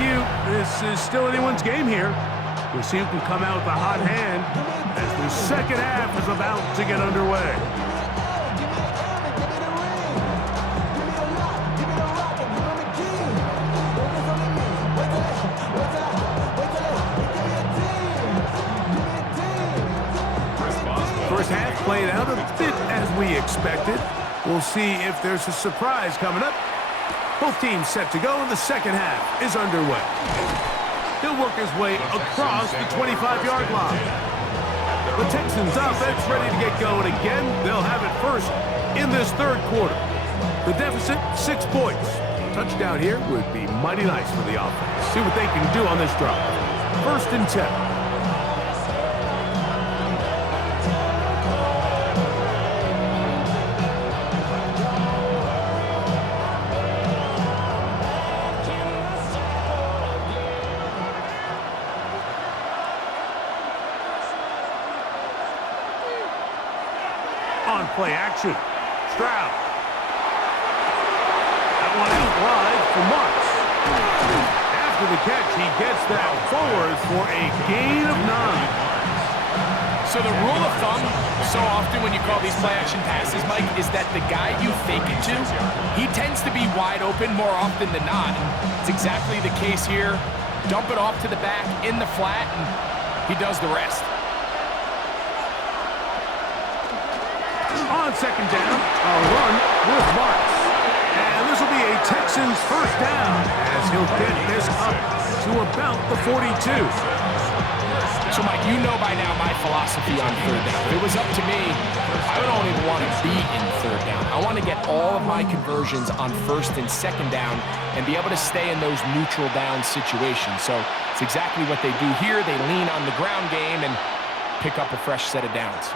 argue this is still anyone's game here. We'll see who can come out with a hot hand as the second half is about to get underway. First half played out a bit as we expected. We'll see if there's a surprise coming up. Both teams set to go, and the second half is underway. He'll work his way across the 25-yard line. The Texans offense ready to get going again. They'll have it first in this third quarter. The deficit, 6 points. Touchdown here would be mighty nice for the offense. See what they can do on this drive. First and 10. On play action. Stroud. That one out wide for Marks. After the catch, he gets that forward for a gain of 9. So the rule of thumb, so often when you call these play action passes, Mike, is that the guy you fake it to, he tends to be wide open more often than not. It's exactly the case here. Dump it off to the back in the flat, and he does the rest. On second down, a run with Marks. And this will be a Texans first down as he'll get this up to about the 42. So, Mike, you know by now my philosophy on third down. If it was up to me, I don't even want to be in third down. I want to get all of my conversions on first and second down and be able to stay in those neutral down situations. So it's exactly what they do here. They lean on the ground game and pick up a fresh set of downs.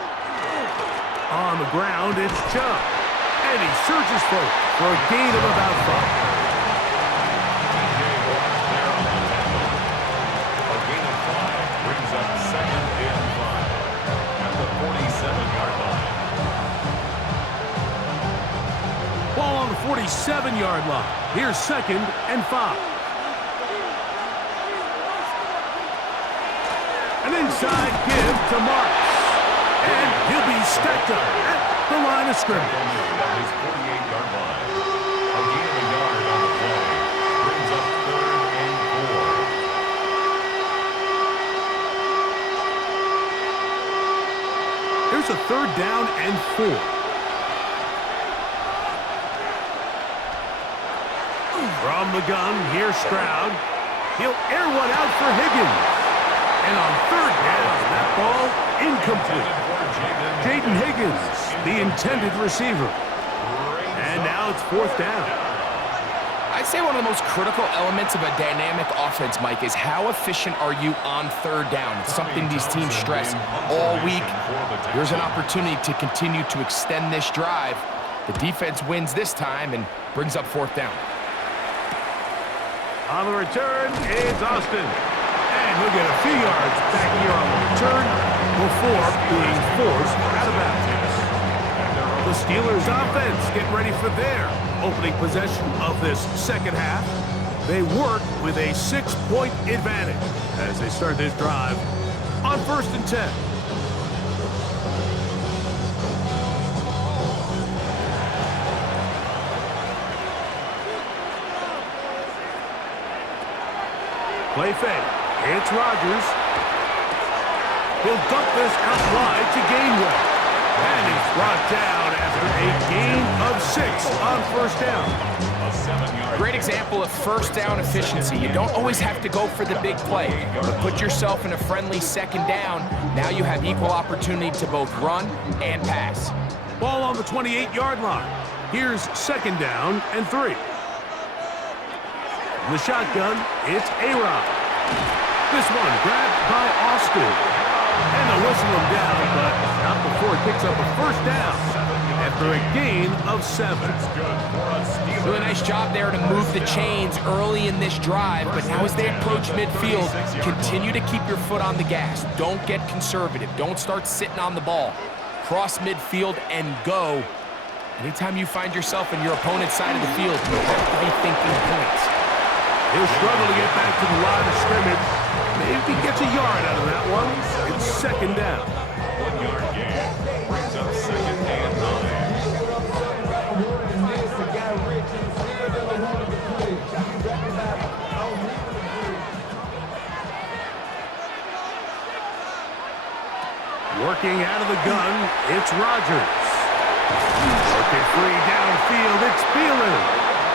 On the ground, it's Chubb. And he surges forward for a gain of about 5. A gain of 5 brings up second and 5 at the 47-yard line. Ball on the 47-yard line. Here's second and 5. An inside give to Marks. And he'll be stacked up at the line of scrimmage. At his 48-yard line. A gain of a yard on the play brings up third and 4. Here's a third down and 4. From the gun, here's Stroud. He'll air one out for Higgins. And on third down, that ball incomplete. Jaden Higgins, the intended receiver. And now it's fourth down. I'd say one of the most critical elements of a dynamic offense, Mike, is how efficient are you on third down. It's something these teams stress all week. Here's an opportunity to continue to extend this drive. The defense wins this time and brings up fourth down. On the return, it's Austin. And he'll get a few yards back here on the return before being forced out of bounds. The Steelers offense getting ready for their opening possession of this second half. They work with a 6-point advantage as they start this drive on first and 10. Play fake. It's Rodgers. He'll dump this out wide to Gainwell. And he's brought down after a gain of 6 on first down. Great example of first down efficiency. You don't always have to go for the big play, but put yourself in a friendly second down. Now you have equal opportunity to both run and pass. Ball on the 28-yard line. Here's second down and 3. The shotgun, it's A-Rod. This one grabbed by Austin. And they'll whistle him down, but not before he picks up a first down after a gain of 7. Really nice job there to move the chains early in this drive, but now as they approach midfield, continue to keep your foot on the gas. Don't get conservative. Don't start sitting on the ball. Cross midfield and go. Anytime you find yourself in your opponent's side of the field, you have to be thinking points. He'll struggle to get back to the line of scrimmage. Maybe gets a yard out of that one. It's second down. 1 yard gain. Brings up second and 9. Working out of the gun, it's Rodgers. Working free downfield, it's Thielen.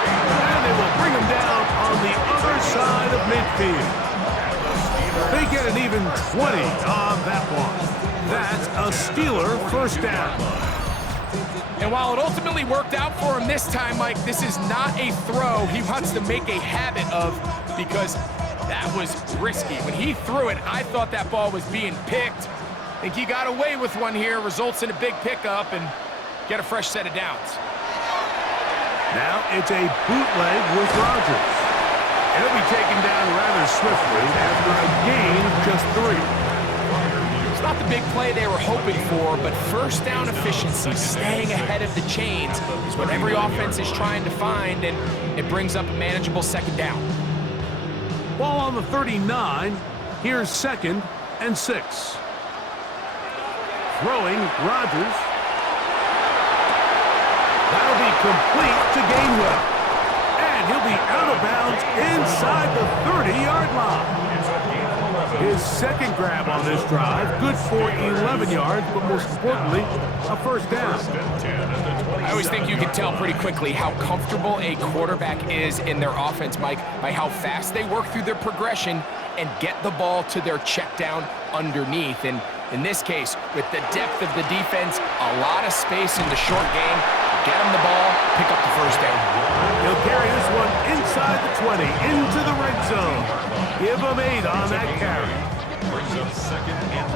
And they will bring him down on the other side of midfield. They get an even 20 on that one. That's a Steeler first down. And while it ultimately worked out for him this time, Mike, this is not a throw he wants to make a habit of, because that was risky. When he threw it, I thought that ball was being picked. I think he got away with one here, results in a big pickup, and get a fresh set of downs. Now it's a bootleg with Rodgers. And he'll be taken down rather swiftly after a gain of just 3. It's not the big play they were hoping for, but first down efficiency, staying ahead of the chains, is what every offense is trying to find, and it brings up a manageable second down. Ball on the 39. Here's 2nd and 6. Throwing Rodgers. That'll be complete to Gainwell. And he'll be out of bounds inside the 30-yard line. His second grab on this drive, good for 11 yards, but most importantly, a first down. I always think you can tell pretty quickly how comfortable a quarterback is in their offense, Mike, by how fast they work through their progression and get the ball to their check down underneath. And in this case, with the depth of the defense, a lot of space in the short game, get him the ball, pick up the first down. He'll carry this one inside the 20, into the red zone. Give him 8 on that carry. Brings up second and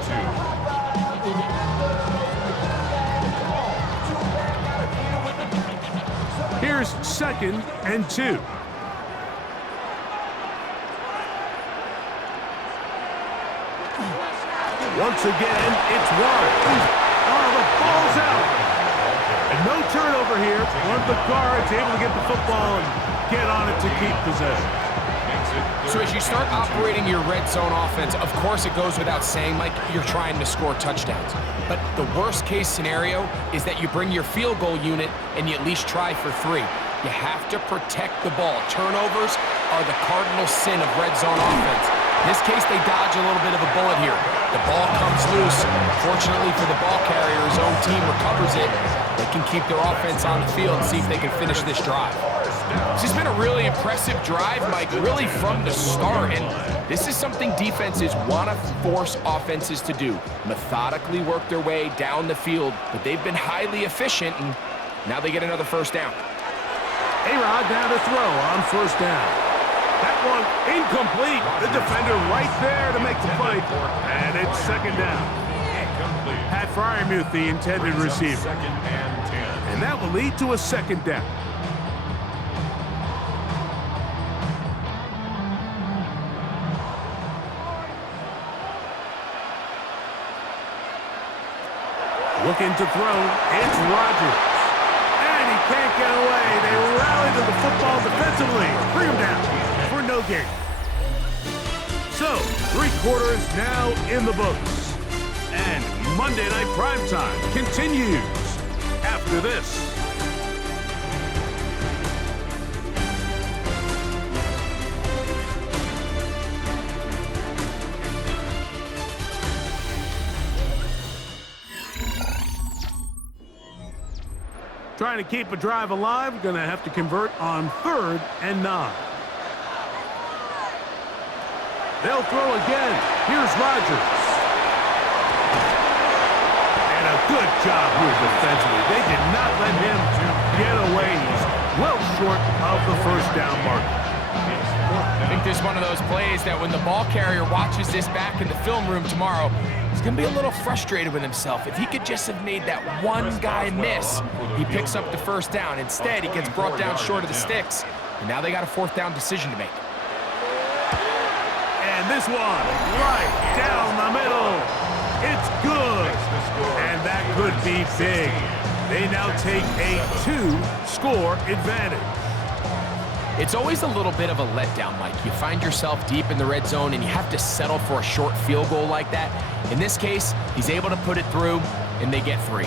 2. Here's 2nd and 2. Once again, it's wide. Oh, the ball's out. And no turnover here. One of the guards able to get the football and get on it to keep possession. So as you start operating your red zone offense, of course it goes without saying, Mike, you're trying to score touchdowns. But the worst case scenario is that you bring your field goal unit and you at least try for 3. You have to protect the ball. Turnovers are the cardinal sin of red zone offense. In this case, they dodge a little bit of a bullet here. The ball comes loose. Fortunately for the ball carrier, his own team recovers it. They can keep their offense on the field and see if they can finish this drive. This has been a really impressive drive, Mike, really from the start. And this is something defenses want to force offenses to do. Methodically work their way down the field, but they've been highly efficient, and now they get another first down. A-Rod now to throw on first down. That one incomplete. The defender right there to make the play. And it's second down. Pat Fryermuth, the intended receiver. Second and 10. And that will lead to a second down. Looking to throw, it's Rodgers. And he can't get away. They rally to the football defensively. Bring him down for no gain. So, 3 quarters now in the books. And Monday Night Primetime continues after this. Trying to keep a drive alive, going to have to convert on 3rd and 9. They'll throw again. Here's Rodgers. And a good job here defensively. They did not let him get away. He's well short of the first down mark. I think this is one of those plays that when the ball carrier watches this back in the film room tomorrow, he's going to be a little frustrated with himself. If he could just have made that one guy miss, he picks up the first down. Instead, he gets brought down short of the sticks, and now they got a 4th down decision to make. And this one, right down the middle. It's good. And that could be big. They now take a 2-score advantage. It's always a little bit of a letdown, Mike. You find yourself deep in the red zone and you have to settle for a short field goal like that. In this case, he's able to put it through, and they get 3.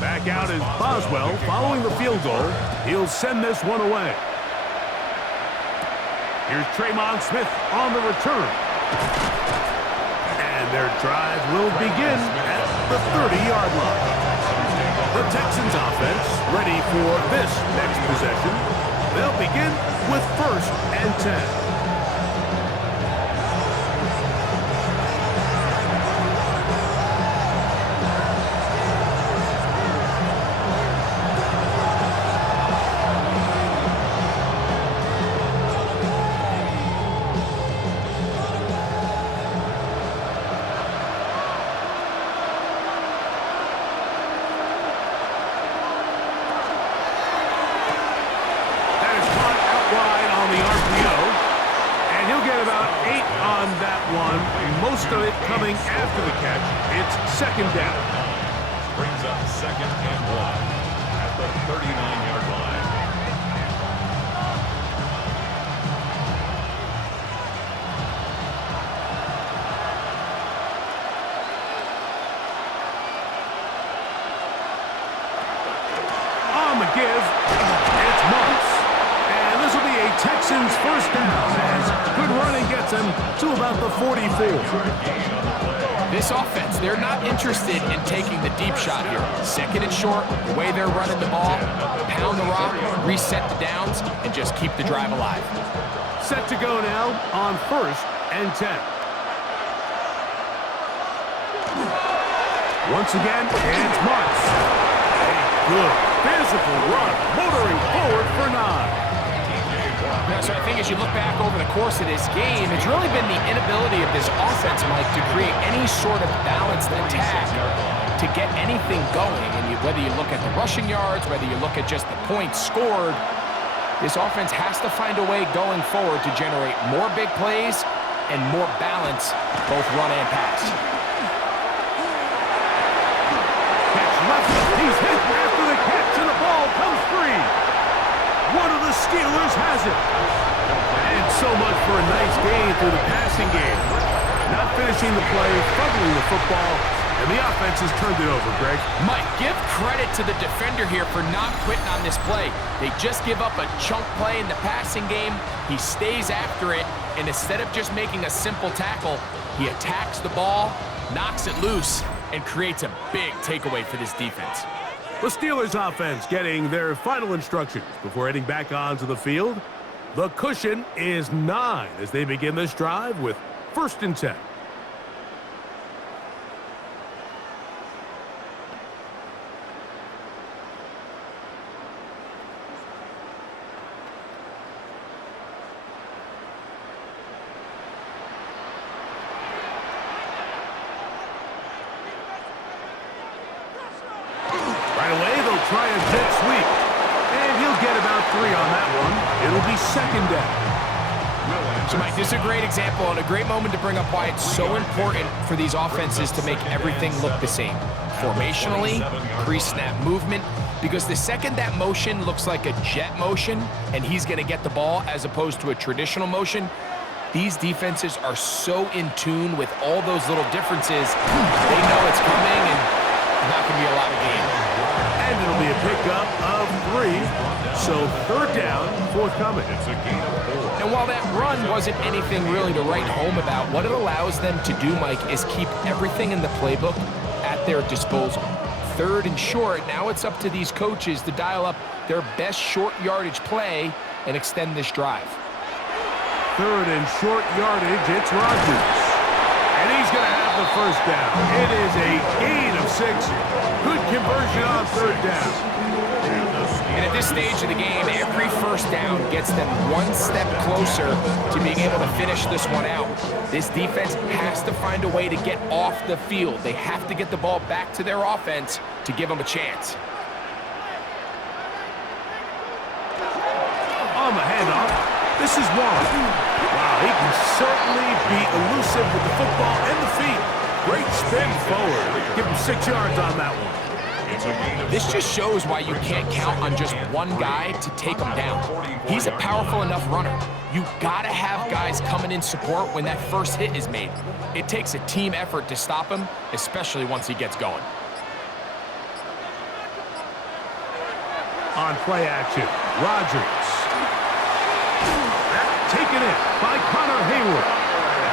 Back out is Boswell following the field goal. He'll send this one away. Here's Tremont Smith on the return. And their drive will begin at the 30-yard line. The Texans offense ready for this next possession. They'll begin with 1st and 10. Most of it coming after the catch. It's 2nd down. Brings up 2nd and 1 at the 39-yard line. On the give, it's Marks. And this will be a Texans 1st down as good running gets them to about the 44. This offense, they're not interested in taking the deep shot here. 2nd and short, the way they're running the ball, pound the rock, reset the downs, and just keep the drive alive. Set to go now on 1st and 10. Once again, it's Marks. A good physical run, motoring forward for 9. So I think as you look back over the course of this game, it's really been the inability of this offense, Mike, to create any sort of balanced attack to get anything going. And whether you look at the rushing yards, whether you look at just the points scored, this offense has to find a way going forward to generate more big plays and more balance, both run and pass. Catch left. He's hit after the catch, and the ball comes free. One of the Steelers has it. And so much for a nice gain through the passing game. Not finishing the play, fumbling the football, and the offense has turned it over, Greg. Mike, give credit to the defender here for not quitting on this play. They just give up a chunk play in the passing game. He stays after it, and instead of just making a simple tackle, he attacks the ball, knocks it loose, and creates a big takeaway for this defense. The Steelers offense getting their final instructions before heading back onto the field. The cushion is 9 as they begin this drive with 1st and 10. Try a jet sweep. And he'll get about 3 on that one. It'll be 2nd down. So, Mike, this is a great example and a great moment to bring up why it's so important for these offenses to make everything look the same. Formationally, pre-snap movement, because the second that motion looks like a jet motion and he's going to get the ball as opposed to a traditional motion, these defenses are so in tune with all those little differences. They know it's coming and there's not going to be a lot of gain. And it'll be a pickup of 3. So 3rd down, forthcoming. It's a gain of 4. And while that run wasn't anything really to write home about, what it allows them to do, Mike, is keep everything in the playbook at their disposal. 3rd and short, now it's up to these coaches to dial up their best short yardage play and extend this drive. 3rd and short yardage, it's Rodgers. And he's going to have the 1st down. It is a gain of 6. Good conversion on 3rd down. And at this stage of the game, every 1st down gets them one step closer to being able to finish this one out. This defense has to find a way to get off the field. They have to get the ball back to their offense to give them a chance. On the handoff, this is Warren. Wow, he can certainly certainly be elusive with the football and the feet. Great spin forward. Give him 6 yards on that one. This just shows why you can't count on just one guy to take him down. He's a powerful enough runner. You gotta have guys coming in support when that first hit is made. It takes a team effort to stop him, especially once he gets going. On play action, Rodgers. Taken in by Connor Hayward.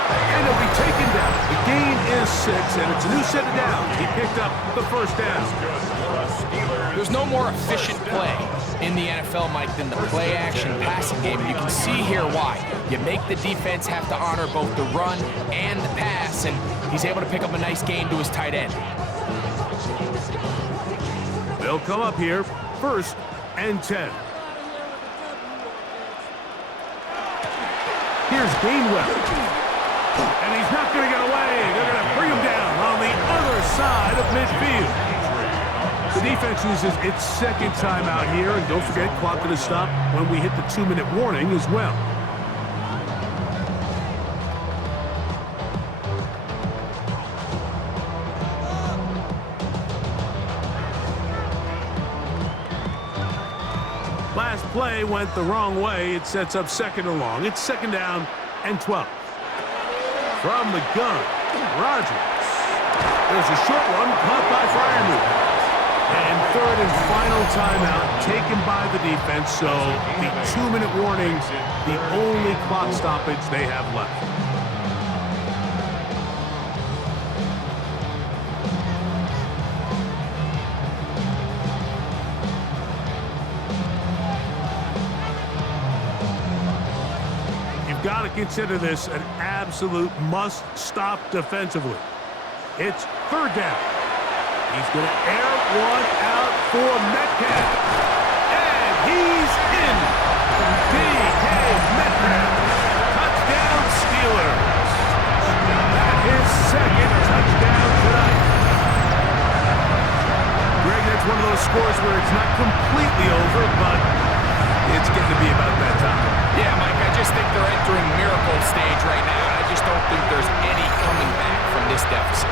And he'll be taken down. The gain is 6, and it's a new set of downs. He picked up the first down. There's no more efficient play in the NFL, Mike, than the play-action passing game. You can see here why. You make the defense have to honor both the run and the pass, and he's able to pick up a nice gain to his tight end. They'll come up here, 1st and 10. Here's Gainwell. And he's not going to get away. They're going to bring him down on the other side of midfield. The defense uses its 2nd timeout here. And don't forget, clock to stop when we hit the 2-minute warning as well. Last play went the wrong way. It sets up 2nd and long. It's 2nd down and 12. From the gun, Rodgers. There's a short one caught by Freiermuth. And 3rd and final timeout taken by the defense. So the 2-minute warning, the only clock stoppage they have left. Got to consider this an absolute must-stop defensively. It's 3rd down. He's going to air one out for Metcalf. And he's in. D.K. Metcalf. Touchdown Steelers. That is 2nd touchdown tonight. Greg, that's one of those scores where it's not completely over, but it's getting to be about that time. Yeah, Mike, I just think they're entering miracle stage right now, and I just don't think there's any coming back from this deficit.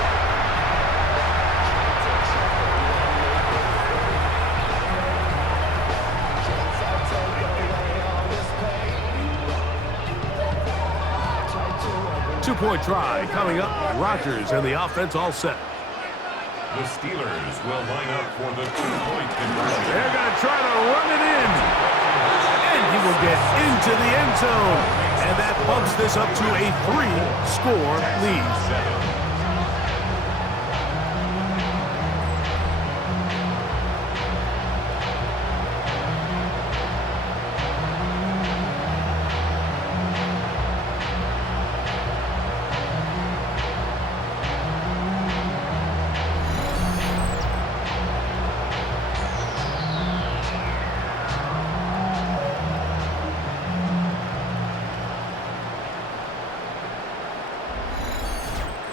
Two-point try coming up. Rodgers and the offense all set. The Steelers will line up for the 2-point conversion. They're going to try to run it in. And he will get into the end zone. And that bumps this up to a 3-score lead.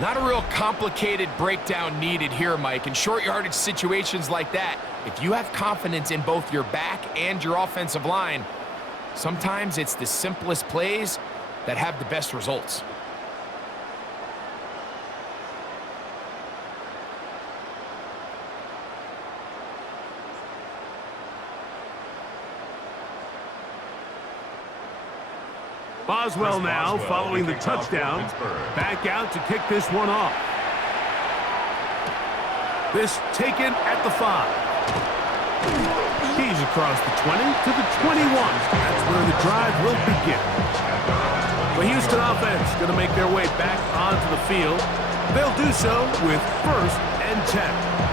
Not a real complicated breakdown needed here, Mike. In short yardage situations like that, if you have confidence in both your back and your offensive line, sometimes it's the simplest plays that have the best results. Boswell now following the touchdown. Back out to kick this one off. This taken at the 5. He's across the 20 to the 21. That's where the drive will begin. The Houston offense going to make their way back onto the field. They'll do so with 1st and 10.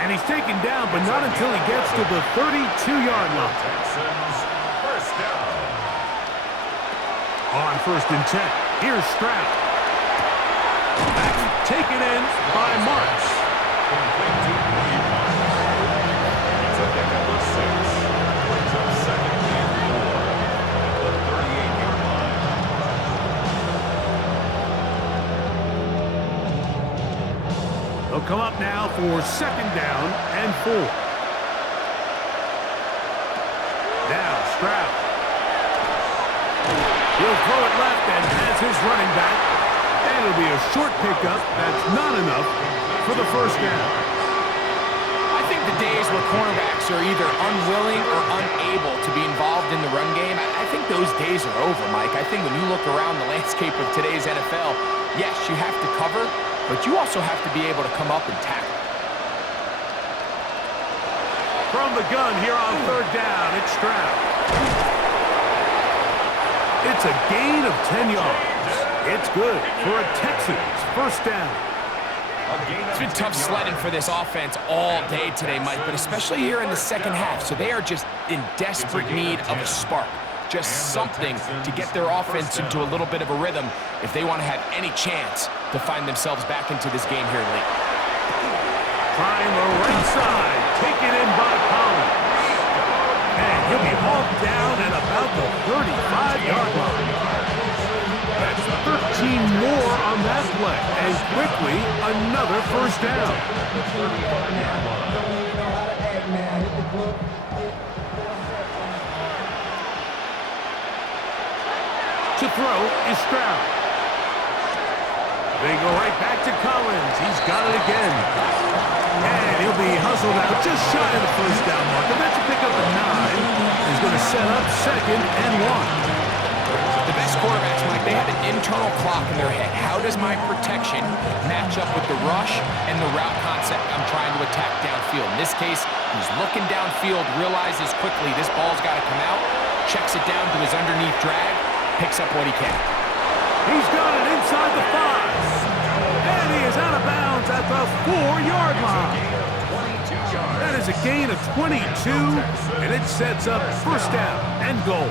And he's taken down, but not until he gets to the 32-yard line. Texans, first down. On 1st and 10, here's Stroud. That's taken in by Marks. Complete to William Marks. It's a pickup of 6. Brings up 2nd and 4 at the 38-yard line. They'll come up now for 2nd down and 4. Now Stroud. He'll throw it left and has his running back. And it'll be a short pickup. That's not enough for the 1st down. I think the days where cornerbacks are either unwilling or unable to be involved in the run game, I think those days are over, Mike. I think when you look around the landscape of today's NFL, yes, you have to cover, but you also have to be able to come up and tackle. From the gun here on 3rd down, it's Stroud. It's a gain of 10 yards. It's good for a Texans 1st down. It's been tough sledding for this offense all day today, Mike, but especially here in the 2nd half. So they are just in desperate need of a spark, just something to get their offense into a little bit of a rhythm if they want to have any chance to find themselves back into this game here late. Trying the right side, taken in by Collins. And he'll be hauled down at about the 35-yard line. That's 13 more on that play, and quickly another 1st down. To throw is Stroud. They go right back to Collins. He's got it again. And he'll be hustled out just shy of the 1st down mark. And that's a pickup at 9. He's going to set up 2nd and 1. The best quarterbacks, Mike, they have an internal clock in their head. How does my protection match up with the rush and the route concept I'm trying to attack downfield? In this case, he's looking downfield, realizes quickly this ball's got to come out, checks it down to his underneath drag, picks up what he can. He's got it inside the 5. And he is out of bounds at the 4-yard line. That is a gain of 22, and it sets up 1st down and goal.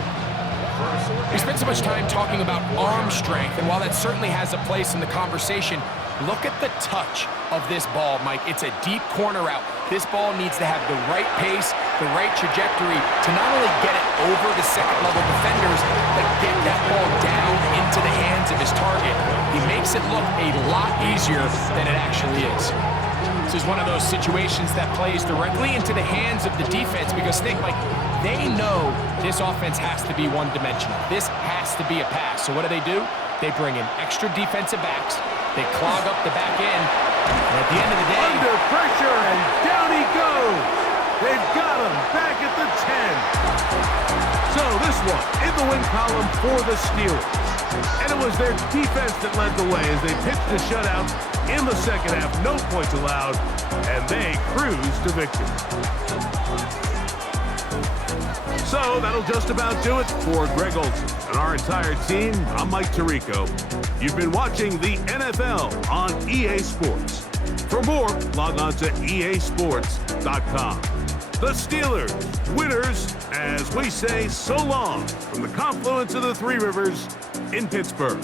We spent so much time talking about arm strength, and while that certainly has a place in the conversation, look at the touch of this ball, Mike. It's a deep corner route. This ball needs to have the right pace, the right trajectory to not only get it over the 2nd-level defenders, but get that ball down into the hands of his target. He makes it look a lot easier than it actually is. This is one of those situations that plays directly into the hands of the defense because think, Mike, they know this offense has to be one-dimensional. This has to be a pass. So what do? They bring in extra defensive backs. They clog up the back end. And at the end of the day... Under pressure, and down he goes. They've got him back at the 10. So this one in the win column for the Steelers. And it was their defense that led the way as they pitched the shutout in the 2nd half. No points allowed, and they cruised to victory. So that'll just about do it for Greg Olson and our entire team. I'm Mike Tirico. You've been watching the NFL on EA Sports. For more, log on to easports.com. The Steelers, winners, as we say so long from the confluence of the 3 rivers in Pittsburgh.